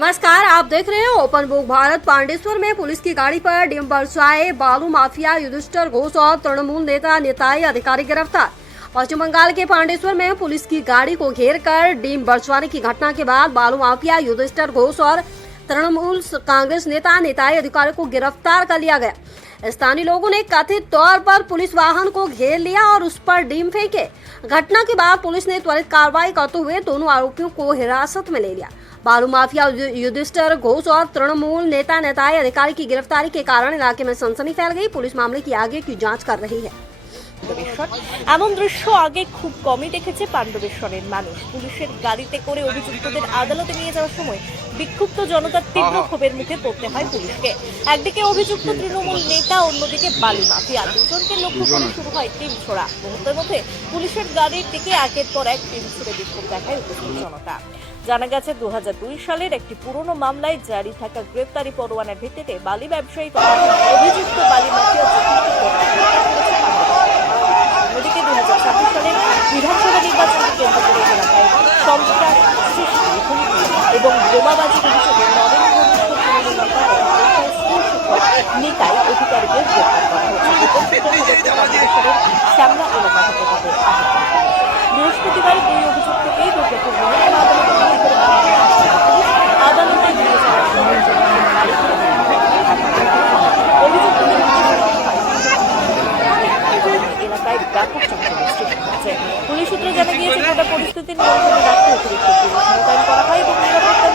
नमस्कार, आप देख रहे हैं ओपन बुक भारत। पांडेश्वर में पुलिस की गाड़ी पर डीम बरसाए बालू माफिया युधिष्ठिर घोष और तृणमूल नेता निताई अधिकारी गिरफ्तार। पश्चिम बंगाल के पांडेश्वर में पुलिस की गाड़ी को घेर कर डीम बरसाने की घटना के बाद बालू माफिया युधिष्ठिर घोष और तृणमूल कांग्रेस नेता निताई अधिकारी को गिरफ्तार कर लिया गया। स्थानीय लोगों ने कथित तौर पर पुलिस वाहन को घेर लिया और उस पर डीम फेंके। घटना के बाद पुलिस ने त्वरित कार्रवाई करते हुए दोनों आरोपियों को हिरासत में ले लिया। बालू माफिया युधिष्ठिर घोष और तृणमूल नेता निताई अधिकारी की गिरफ्तारी के कारण इलाके में सनसनी फैल गई। पुलिस मामले की आगे की जांच कर रही है। এমন দৃশ্য আগে খুব কমই দেখেছে পাণ্ডবেশ্বরের মানুষ। পুলিশের গাড়িতে করে অভিযুক্তদের আদালতে নিয়ে যাওয়ার সময় বিক্ষুব্ধ জনতার তীব্র ক্ষোভের মুখে পড়তে হয় পুলিশকে। একদিকে অভিযুক্ত তৃণমূল নেতা, অন্যদিকে বালু মাফিয়া। দুজনকে লক্ষ্য করে শুরু হয় টিম ছোড়া। মুহূর্তের মধ্যে পুলিশের গাড়ির দিকে একের পর এক টিম ছুড়ে বিক্ষোভ দেখায় উপস্থিত জনতা। জানা গেছে 2002 সালের একটি পুরনো মামলায় জারি থাকা গ্রেফতারি পরোয়ানার ভিত্তিতে বালি ব্যবসায়ী তথা অভিযুক্ত বালি মাফিয়া অন্যদিকে 2026 সালের বিধানসভা নির্বাচনকে কেন্দ্র করে এলাকায় সন্ত্রাস সৃষ্টি, হুমকি এবং বোমাবাজির অভিযোগে নরেন্দ্র নিতাই অধিকারীদের গ্রেফতার করা হয়েছে। শ্যামলা এলাকা থেকে তাদের আটক করা হয়। বৃহস্পতিবার দুই অভিযুক্তকেই দুর্গাপুর মহকুমা আদালতে নিয়ে যাওয়ার সময় এলাকায় ব্যাপক চাঞ্চল্য সৃষ্টি হয়েছে। পুলিশ সূত্রে জানা গিয়েছে গোটা পরিস্থিতি নিয়ন্ত্রণে রাখতে অতিরিক্ত পুলিশ মোতায়েন করা হয় এবং নিরাপত্তার